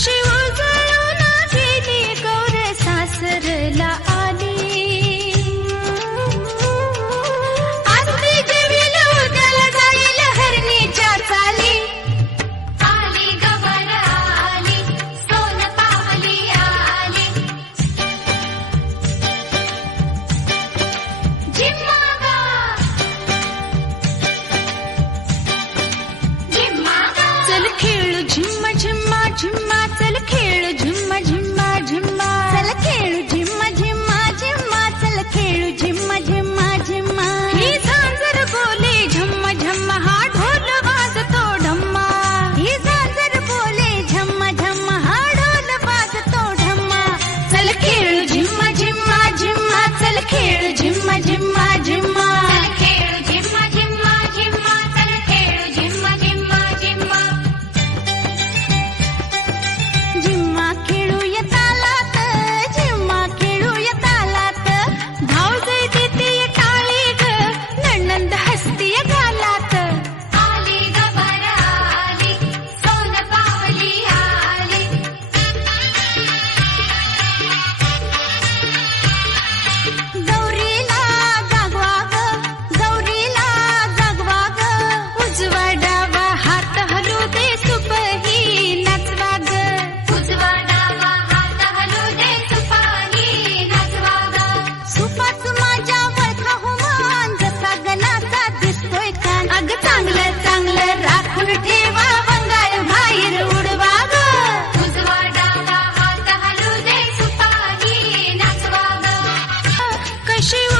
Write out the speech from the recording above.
she was Shiv